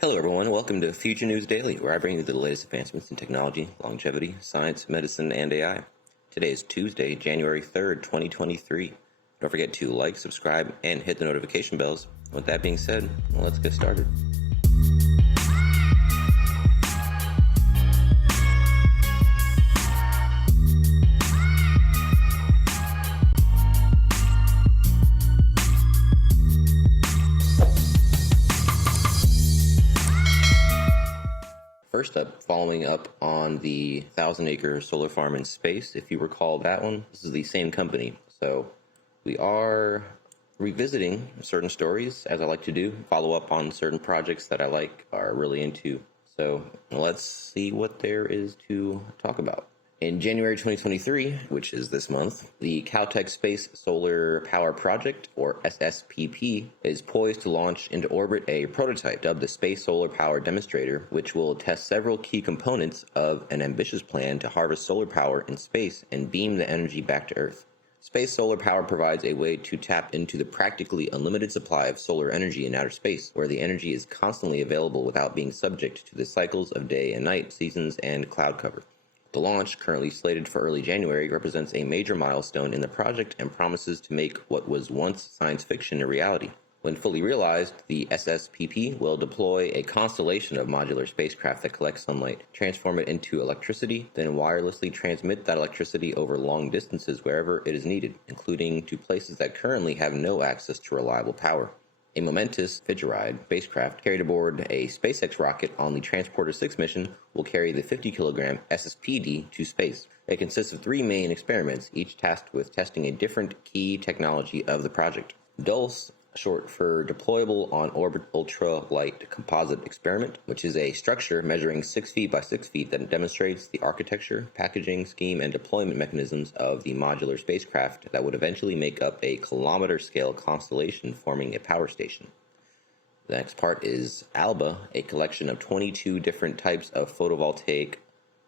Hello everyone, welcome to Future News Daily, where I bring you the latest advancements in technology, longevity, science, medicine, and AI. Today is Tuesday, January 3rd, 2023. Don't forget to like, subscribe, and hit the notification bells. With that being said, let's get started. First up, following up on the 1,000-acre solar farm in space, if you recall that one, this is the same company. So we are revisiting certain stories, as I like to do, follow up on certain projects that I are really into. So let's see what there is to talk about. In January 2023, which is this month, the Caltech Space Solar Power Project, or SSPP, is poised to launch into orbit a prototype dubbed the Space Solar Power Demonstrator, which will test several key components of an ambitious plan to harvest solar power in space and beam the energy back to Earth. Space solar power provides a way to tap into the practically unlimited supply of solar energy in outer space, where the energy is constantly available without being subject to the cycles of day and night, seasons, and cloud cover. The launch, currently slated for early January, represents a major milestone in the project and promises to make what was once science fiction a reality. When fully realized, the SSPP will deploy a constellation of modular spacecraft that collect sunlight, transform it into electricity, then wirelessly transmit that electricity over long distances wherever it is needed, including to places that currently have no access to reliable power. A momentous Virovor spacecraft carried aboard a SpaceX rocket on the Transporter 6 mission will carry the 50-kilogram SSPD to space. It consists of three main experiments, each tasked with testing a different key technology of the project. DULCE, short for Deployable On-Orbit Ultra-Light Composite Experiment, which is a structure measuring 6 feet by 6 feet that demonstrates the architecture, packaging, scheme, and deployment mechanisms of the modular spacecraft that would eventually make up a kilometer-scale constellation forming a power station. The next part is ALBA, a collection of 22 different types of photovoltaic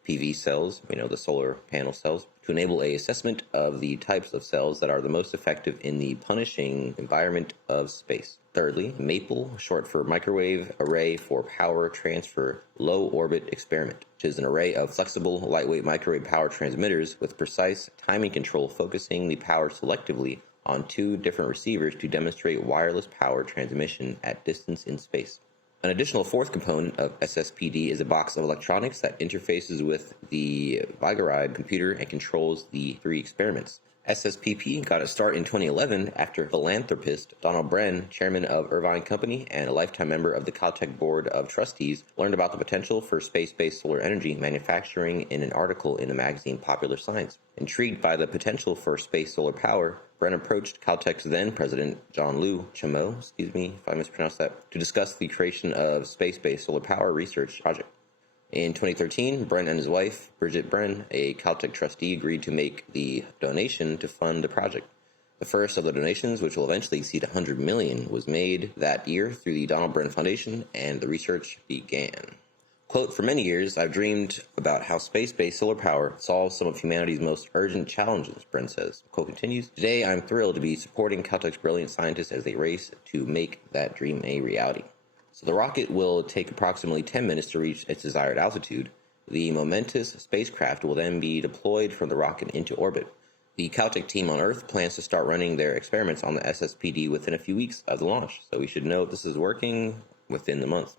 PV cells, the solar panel cells, to enable a assessment of the types of cells that are the most effective in the punishing environment of space. Thirdly, MAPLE, short for Microwave Array for Power Transfer Low Orbit Experiment, which is an array of flexible, lightweight microwave power transmitters with precise timing control focusing the power selectively on two different receivers to demonstrate wireless power transmission at distance in space. An additional fourth component of SSPD is a box of electronics that interfaces with the Virovor computer and controls the three experiments. SSPP got its start in 2011 after philanthropist Donald Bren, chairman of Irvine Company and a lifetime member of the Caltech Board of Trustees, learned about the potential for space-based solar energy manufacturing in an article in the magazine Popular Science. Intrigued by the potential for space solar power, Bren approached Caltech's then-president, Jean-Louis Chameau, if I mispronounced that, to discuss the creation of space-based solar power research project. In 2013, Bren and his wife, Brigitte Bren, a Caltech trustee, agreed to make the donation to fund the project. The first of the donations, which will eventually exceed $100 million, was made that year through the Donald Bren Foundation, and the research began. Quote, "For many years, I've dreamed about how space-based solar power solves some of humanity's most urgent challenges," Bren says. Quote continues, "Today, I'm thrilled to be supporting Caltech's brilliant scientists as they race to make that dream a reality." So the rocket will take approximately 10 minutes to reach its desired altitude. The momentous spacecraft will then be deployed from the rocket into orbit. The Caltech team on Earth plans to start running their experiments on the SSPD within a few weeks of the launch, so we should know this is working within the month.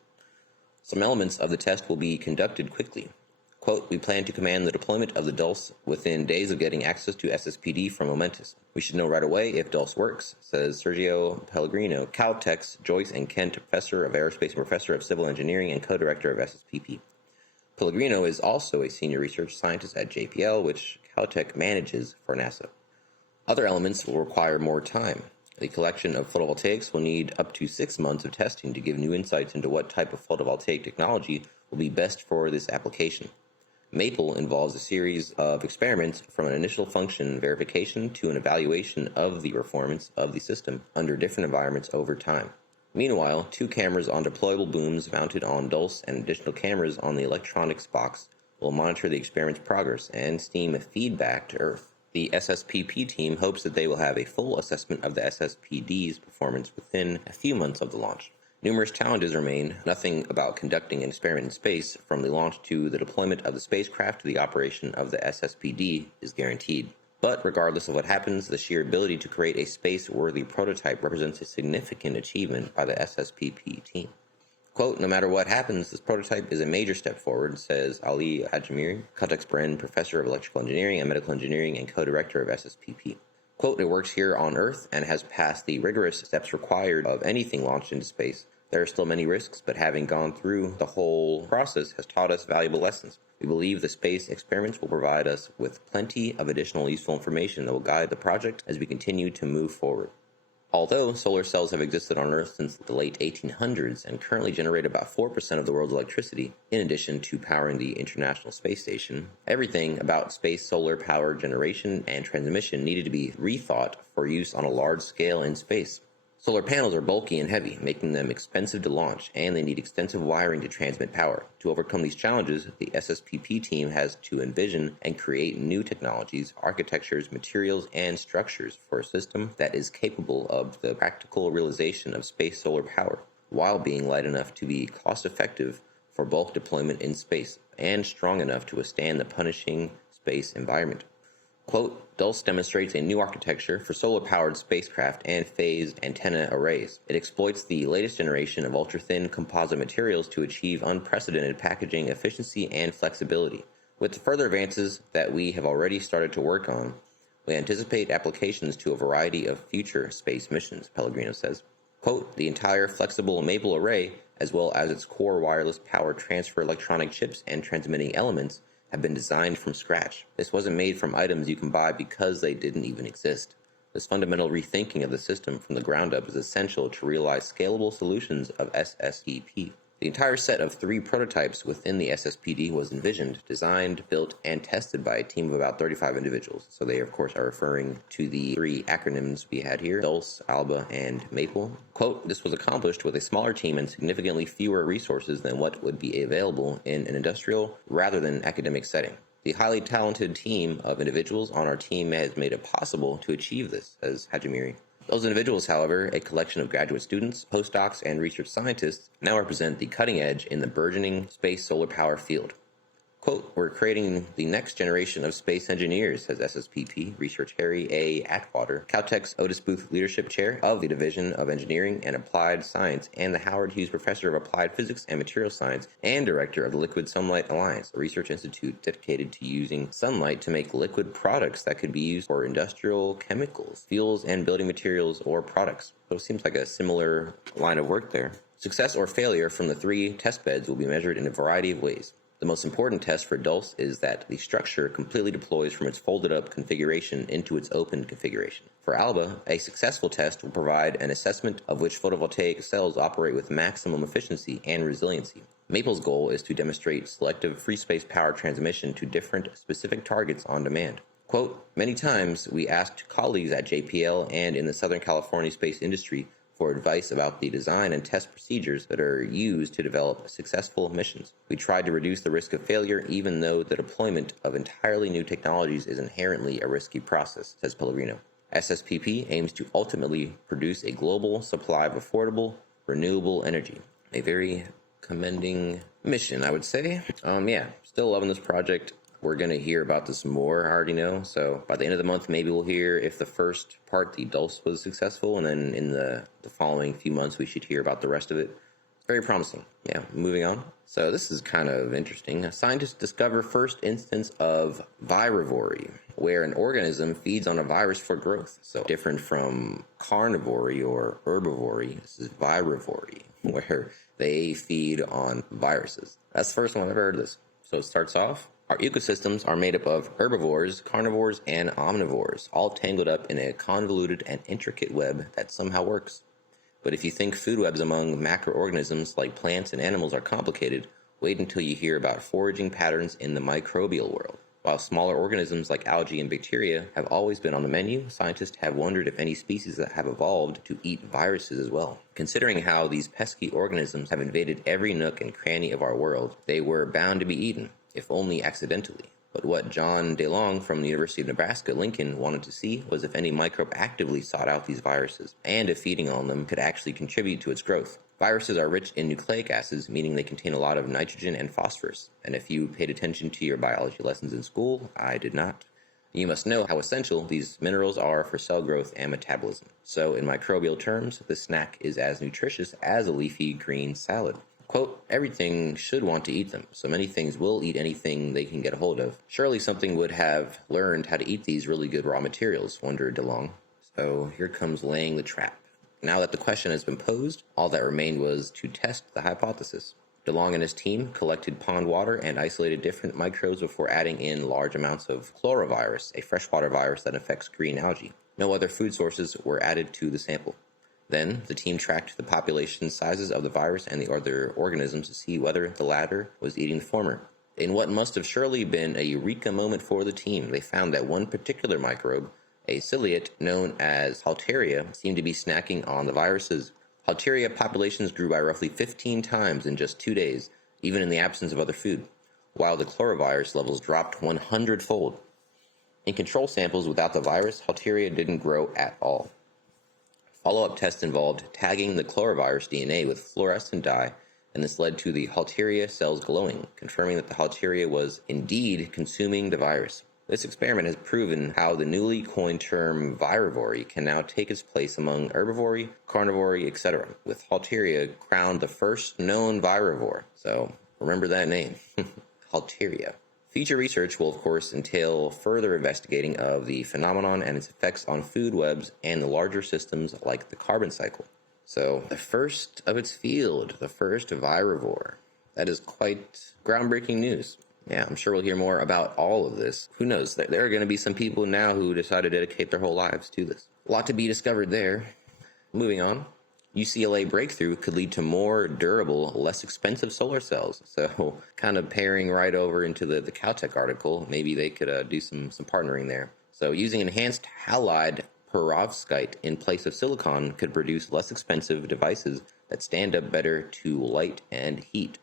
Some elements of the test will be conducted quickly. Quote, "We plan to command the deployment of the DULCE within days of getting access to SSPD from Momentus. We should know right away if DULCE works," says Sergio Pellegrino, Caltech's Joyce and Kent Professor of Aerospace and Professor of Civil Engineering and co-director of SSPP. Pellegrino is also a senior research scientist at JPL, which Caltech manages for NASA. Other elements will require more time. The collection of photovoltaics will need up to 6 months of testing to give new insights into what type of photovoltaic technology will be best for this application. MAPLE involves a series of experiments from an initial function verification to an evaluation of the performance of the system under different environments over time. Meanwhile, 2 cameras on deployable booms mounted on DULCE and additional cameras on the electronics box will monitor the experiment's progress and steam feedback to Earth. The SSPP team hopes that they will have a full assessment of the SSPD's performance within a few months of the launch. Numerous challenges remain. Nothing about conducting an experiment in space, from the launch to the deployment of the spacecraft to the operation of the SSPD, is guaranteed. But regardless of what happens, the sheer ability to create a space-worthy prototype represents a significant achievement by the SSPP team. Quote, no matter what happens, this prototype is a major step forward, says Ali Hajimiri, Caltech's Bren Professor of Electrical Engineering and Medical Engineering and co-director of SSPP. Quote, it works here on Earth and has passed the rigorous steps required of anything launched into space. There are still many risks, but having gone through the whole process has taught us valuable lessons. We believe the space experiments will provide us with plenty of additional useful information that will guide the project as we continue to move forward. Although solar cells have existed on Earth since the late 1800s and currently generate about 4% of the world's electricity, in addition to powering the International Space Station, everything about space solar power generation and transmission needed to be rethought for use on a large scale in space. Solar panels are bulky and heavy, making them expensive to launch, and they need extensive wiring to transmit power. To overcome these challenges, the SSPP team has to envision and create new technologies, architectures, materials, and structures for a system that is capable of the practical realization of space solar power, while being light enough to be cost-effective for bulk deployment in space, and strong enough to withstand the punishing space environment. Quote, Dulce demonstrates a new architecture for solar-powered spacecraft and phased antenna arrays. It exploits the latest generation of ultra-thin composite materials to achieve unprecedented packaging efficiency and flexibility. With the further advances that we have already started to work on, we anticipate applications to a variety of future space missions, Pellegrino says. Quote, the entire flexible maple array, as well as its core wireless power transfer electronic chips and transmitting elements, have been designed from scratch. This wasn't made from items you can buy because they didn't even exist. This fundamental rethinking of the system from the ground up is essential to realize scalable solutions of SSPP. The entire set of 3 prototypes within the SSPD was envisioned, designed, built, and tested by a team of about 35 individuals. So they, of course, are referring to the 3 acronyms we had here, Dulce, Alba, and Maple. Quote, this was accomplished with a smaller team and significantly fewer resources than what would be available in an industrial rather than academic setting. The highly talented team of individuals on our team has made it possible to achieve this, says Hajimiri. Those individuals, however, a collection of graduate students, postdocs, and research scientists, now represent the cutting edge in the burgeoning space solar power field. Quote, we're creating the next generation of space engineers, says SSPP research Harry A. Atwater, Caltech's Otis Booth Leadership Chair of the Division of Engineering and Applied Science and the Howard Hughes Professor of Applied Physics and Material Science and Director of the Liquid Sunlight Alliance, a research institute dedicated to using sunlight to make liquid products that could be used for industrial chemicals, fuels, and building materials or products. So it seems like a similar line of work there. Success or failure from the 3 test beds will be measured in a variety of ways. The most important test for Dulce is that the structure completely deploys from its folded-up configuration into its open configuration. For Alba, a successful test will provide an assessment of which photovoltaic cells operate with maximum efficiency and resiliency. Maple's goal is to demonstrate selective free space power transmission to different specific targets on demand. Quote, many times we asked colleagues at JPL and in the Southern California space industry for advice about the design and test procedures that are used to develop successful missions. We tried to reduce the risk of failure even though the deployment of entirely new technologies is inherently a risky process, says Pellegrino. SSPP aims to ultimately produce a global supply of affordable, renewable energy. A very commending mission, I would say. Still loving this project. We're going to hear about this more, I already know. So by the end of the month, maybe we'll hear if the first part, the Dulce, was successful. And then in the following few months, we should hear about the rest of it. It's very promising. Yeah, moving on. So this is kind of interesting. Scientists discover first instance of Virovor, where an organism feeds on a virus for growth. So different from carnivory or herbivory, this is Virovor, where they feed on viruses. That's the first one I've ever heard of this. So it starts off. Our ecosystems are made up of herbivores, carnivores, and omnivores, all tangled up in a convoluted and intricate web that somehow works. But if you think food webs among macroorganisms like plants and animals are complicated, wait until you hear about foraging patterns in the microbial world. While smaller organisms like algae and bacteria have always been on the menu, scientists have wondered if any species that have evolved to eat viruses as well. Considering how these pesky organisms have invaded every nook and cranny of our world, they were bound to be eaten, if only accidentally. But what John DeLong from the University of Nebraska-Lincoln wanted to see was if any microbe actively sought out these viruses, and if feeding on them could actually contribute to its growth. Viruses are rich in nucleic acids, meaning they contain a lot of nitrogen and phosphorus. And if you paid attention to your biology lessons in school, I did not, you must know how essential these minerals are for cell growth and metabolism. So, in microbial terms, this snack is as nutritious as a leafy green salad. Quote, everything should want to eat them, so many things will eat anything they can get a hold of. Surely something would have learned how to eat these really good raw materials, wondered DeLong. So here comes laying the trap. Now that the question has been posed, all that remained was to test the hypothesis. DeLong and his team collected pond water and isolated different microbes before adding in large amounts of chlorovirus, a freshwater virus that affects green algae. No other food sources were added to the sample. Then, the team tracked the population sizes of the virus and the other organisms to see whether the latter was eating the former. In what must have surely been a eureka moment for the team, they found that one particular microbe, a ciliate known as Halteria, seemed to be snacking on the viruses. Halteria populations grew by roughly 15 times in just 2 days, even in the absence of other food, while the chlorovirus levels dropped 100-fold. In control samples without the virus, Halteria didn't grow at all. Follow-up tests involved tagging the chlorovirus DNA with fluorescent dye, and this led to the Halteria cells glowing, confirming that the Halteria was indeed consuming the virus. This experiment has proven how the newly coined term Virovor can now take its place among herbivory, carnivory, etc., with Halteria crowned the first known Virovor. So remember that name, Halteria. Future research will, of course, entail further investigating of the phenomenon and its effects on food webs and the larger systems like the carbon cycle. So, the first of its field, the first Virovor. That is quite groundbreaking news. Yeah, I'm sure we'll hear more about all of this. Who knows? There are going to be some people now who decide to dedicate their whole lives to this. A lot to be discovered there. Moving on. UCLA breakthrough could lead to more durable, less expensive solar cells. So, kind of pairing right over into the Caltech article, maybe they could do some partnering there. So, using enhanced halide perovskite in place of silicon could produce less expensive devices that stand up better to light and heat.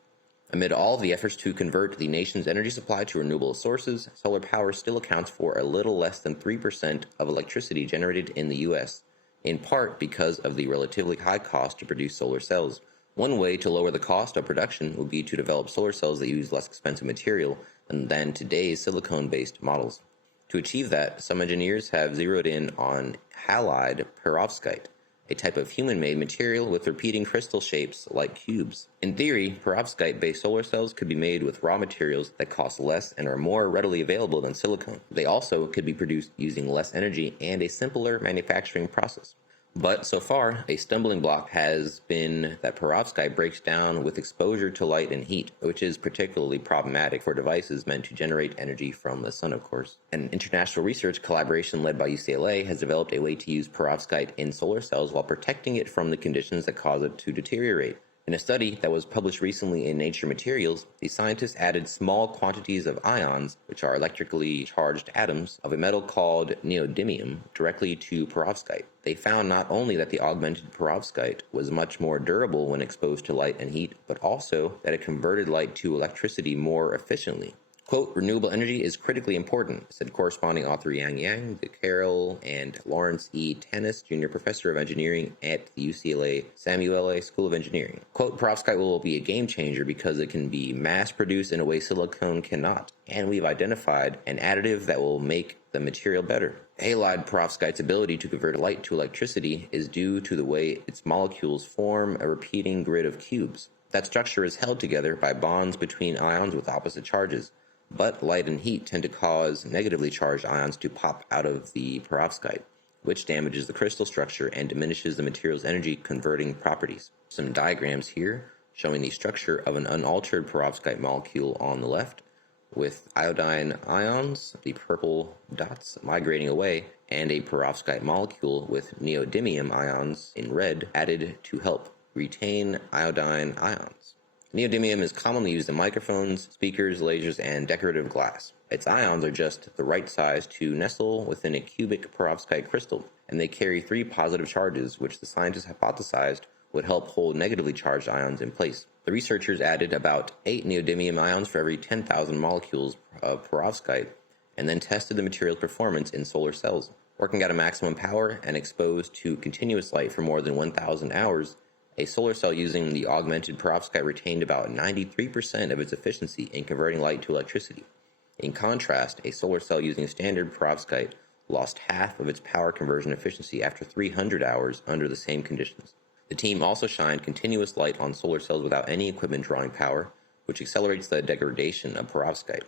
Amid all the efforts to convert the nation's energy supply to renewable sources, solar power still accounts for a little less than 3% of electricity generated in the U.S., in part because of the relatively high cost to produce solar cells. One way to lower the cost of production would be to develop solar cells that use less expensive material than today's silicone-based models. To achieve that, some engineers have zeroed in on halide perovskite, a type of human-made material with repeating crystal shapes like cubes. In theory, perovskite-based solar cells could be made with raw materials that cost less and are more readily available than silicone. They also could be produced using less energy and a simpler manufacturing process. But so far, a stumbling block has been that perovskite breaks down with exposure to light and heat, which is particularly problematic for devices meant to generate energy from the sun, of course. An international research collaboration led by UCLA has developed a way to use perovskite in solar cells while protecting it from the conditions that cause it to deteriorate. In a study that was published recently in Nature Materials, the scientists added small quantities of ions, which are electrically charged atoms, of a metal called neodymium directly to perovskite. They found not only that the augmented perovskite was much more durable when exposed to light and heat, but also that it converted light to electricity more efficiently. Quote, renewable energy is critically important, said corresponding author Yang, the Carol and Lawrence E. Tanis, Jr. Professor of Engineering at the UCLA Samuele School of Engineering. Quote, perovskite will be a game changer because it can be mass-produced in a way silicone cannot, and we've identified an additive that will make the material better. Halide perovskite's ability to convert light to electricity is due to the way its molecules form a repeating grid of cubes. That structure is held together by bonds between ions with opposite charges. But light and heat tend to cause negatively charged ions to pop out of the perovskite, which damages the crystal structure and diminishes the material's energy converting properties. Some diagrams here showing the structure of an unaltered perovskite molecule on the left, with iodine ions, the purple dots, migrating away, and a perovskite molecule with neodymium ions in red added to help retain iodine ions. Neodymium is commonly used in microphones, speakers, lasers, and decorative glass. Its ions are just the right size to nestle within a cubic perovskite crystal, and they carry 3 positive charges, which the scientists hypothesized would help hold negatively charged ions in place. The researchers added about 8 neodymium ions for every 10,000 molecules of perovskite, and then tested the material's performance in solar cells. Working at a maximum power and exposed to continuous light for more than 1,000 hours, A solar cell using the augmented perovskite retained about 93% of its efficiency in converting light to electricity. In contrast, a solar cell using standard perovskite lost half of its power conversion efficiency after 300 hours under the same conditions. The team also shined continuous light on solar cells without any equipment drawing power, which accelerates the degradation of perovskite.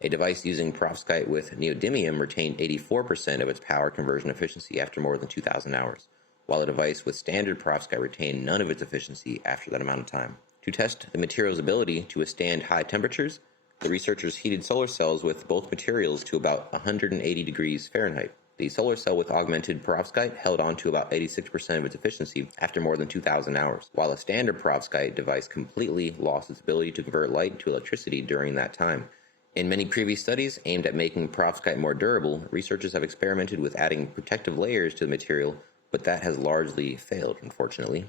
A device using perovskite with neodymium retained 84% of its power conversion efficiency after more than 2,000 hours, while a device with standard perovskite retained none of its efficiency after that amount of time. To test the material's ability to withstand high temperatures, the researchers heated solar cells with both materials to about 180 degrees Fahrenheit. The solar cell with augmented perovskite held on to about 86% of its efficiency after more than 2,000 hours, while a standard perovskite device completely lost its ability to convert light to electricity during that time. In many previous studies aimed at making perovskite more durable, researchers have experimented with adding protective layers to the material, but that has largely failed, unfortunately.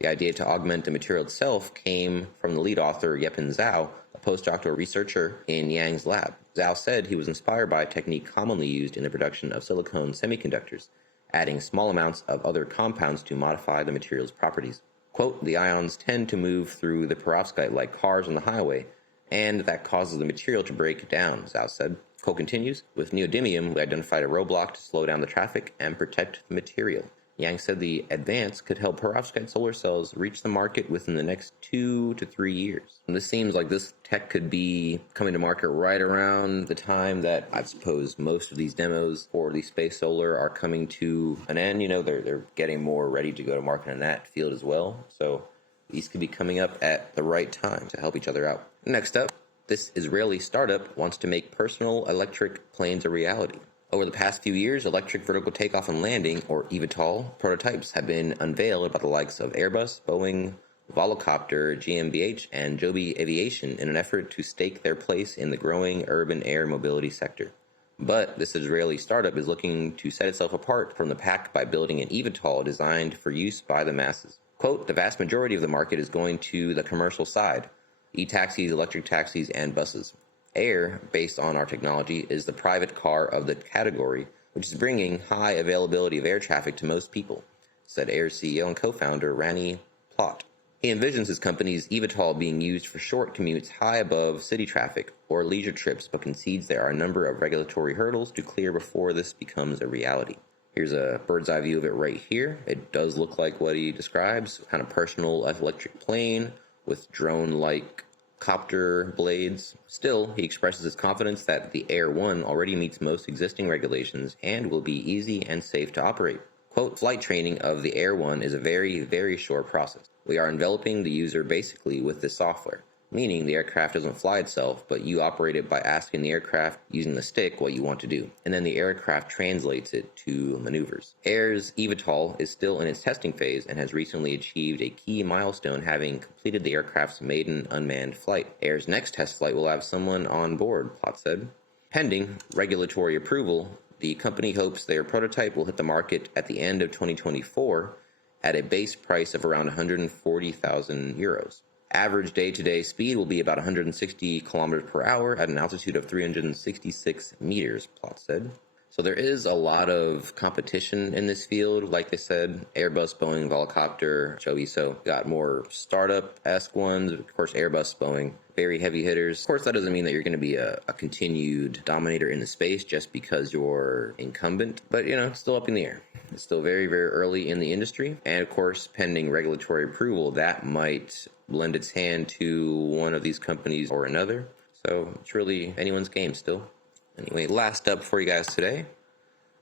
The idea to augment the material itself came from the lead author Yepin Zhao, a postdoctoral researcher in Yang's lab. Zhao said he was inspired by a technique commonly used in the production of silicon semiconductors, adding small amounts of other compounds to modify the material's properties. Quote, "The ions tend to move through the perovskite like cars on the highway, and that causes the material to break down," Zhao said. Quote continues, "With neodymium, we identified a roadblock to slow down the traffic and protect the material." Yang said the advance could help perovskite solar cells reach the market within the next 2 to 3 years. And this seems like this tech could be coming to market right around the time that I suppose most of these demos for the space solar are coming to an end. They're getting more ready to go to market in that field as well. So these could be coming up at the right time to help each other out. Next up, this Israeli startup wants to make personal electric planes a reality. Over the past few years, electric vertical takeoff and landing, or eVTOL, prototypes have been unveiled by the likes of Airbus, Boeing, Volocopter, GmbH, and Joby Aviation in an effort to stake their place in the growing urban air mobility sector. But this Israeli startup is looking to set itself apart from the pack by building an eVTOL designed for use by the masses. Quote, "The vast majority of the market is going to the commercial side, e-taxis, electric taxis, and buses. Air, based on our technology, is the private car of the category, which is bringing high availability of air traffic to most people," said Air's CEO and co-founder Rani Plott. He envisions his company's eVTOL being used for short commutes high above city traffic or leisure trips, but concedes there are a number of regulatory hurdles to clear before this becomes a reality. Here's a bird's eye view of it right here. It does look like what he describes, kind of personal electric plane with drone-like copter blades. Still, he expresses his confidence that the Air 1 already meets most existing regulations and will be easy and safe to operate. Quote, "Flight training of the Air 1 is a very, very short process. We are enveloping the user basically with this software, meaning the aircraft doesn't fly itself, but you operate it by asking the aircraft using the stick what you want to do, and then the aircraft translates it to maneuvers." Air's eVTOL is still in its testing phase and has recently achieved a key milestone, having completed the aircraft's maiden unmanned flight. Air's next test flight will have someone on board, Plott said. Pending regulatory approval, the company hopes their prototype will hit the market at the end of 2024 at a base price of around 140,000 euros. Average day-to-day speed will be about 160 kilometers per hour at an altitude of 366 meters, Plott said. So there is a lot of competition in this field. Like I said, Airbus, Boeing, Volocopter, Joby. So got more startup-esque ones. Of course, Airbus, Boeing, very heavy hitters. Of course, that doesn't mean that you're going to be a continued dominator in the space just because you're incumbent. But, it's still up in the air. It's still very, very early in the industry. And, of course, pending regulatory approval, that might lend its hand to one of these companies or another. So it's really anyone's game still. Anyway, last up for you guys today,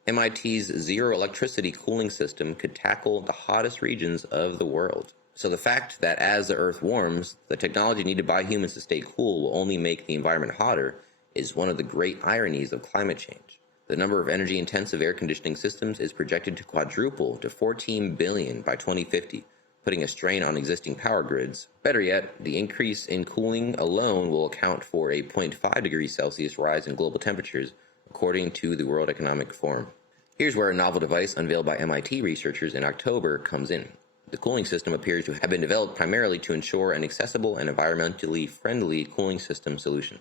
MIT's zero electricity cooling system could tackle the hottest regions of the world. So the fact that as the Earth warms, the technology needed by humans to stay cool will only make the environment hotter is one of the great ironies of climate change. The number of energy-intensive air conditioning systems is projected to quadruple to 14 billion by 2050, putting a strain on existing power grids. Better yet, the increase in cooling alone will account for a 0.5 degrees Celsius rise in global temperatures, according to the World Economic Forum. Here's where a novel device unveiled by MIT researchers in October comes in. The cooling system appears to have been developed primarily to ensure an accessible and environmentally friendly cooling system solution.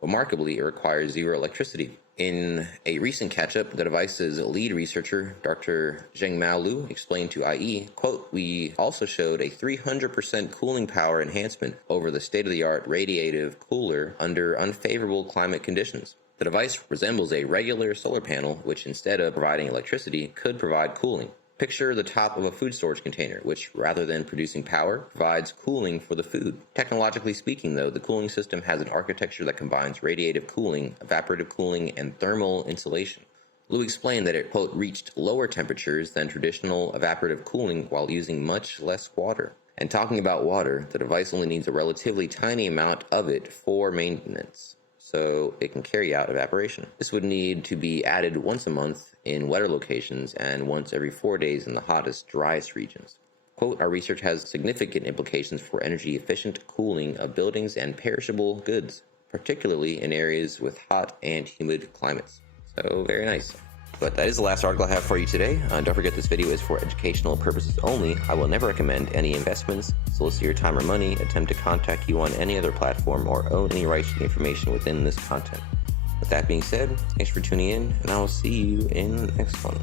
Remarkably, it requires zero electricity. In a recent catch-up, the device's lead researcher, Dr. Zhengmao Liu, explained to IE, quote, "We also showed a 300% cooling power enhancement over the state-of-the-art radiative cooler under unfavorable climate conditions. The device resembles a regular solar panel, which instead of providing electricity, could provide cooling. Picture the top of a food storage container, which, rather than producing power, provides cooling for the food. Technologically speaking, though, the cooling system has an architecture that combines radiative cooling, evaporative cooling, and thermal insulation." Liu explained that it, quote, "reached lower temperatures than traditional evaporative cooling while using much less water." And talking about water, the device only needs a relatively tiny amount of it for maintenance, so it can carry out evaporation. This would need to be added once a month in wetter locations and once every 4 days in the hottest, driest regions. Quote, "Our research has significant implications for energy-efficient cooling of buildings and perishable goods, particularly in areas with hot and humid climates." So, very nice. But that is the last article I have for you today. Don't forget this video is for educational purposes only. I will never recommend any investments, solicit your time or money, attempt to contact you on any other platform, or own any rights to the information within this content. With that being said, thanks for tuning in, and I will see you in the next one.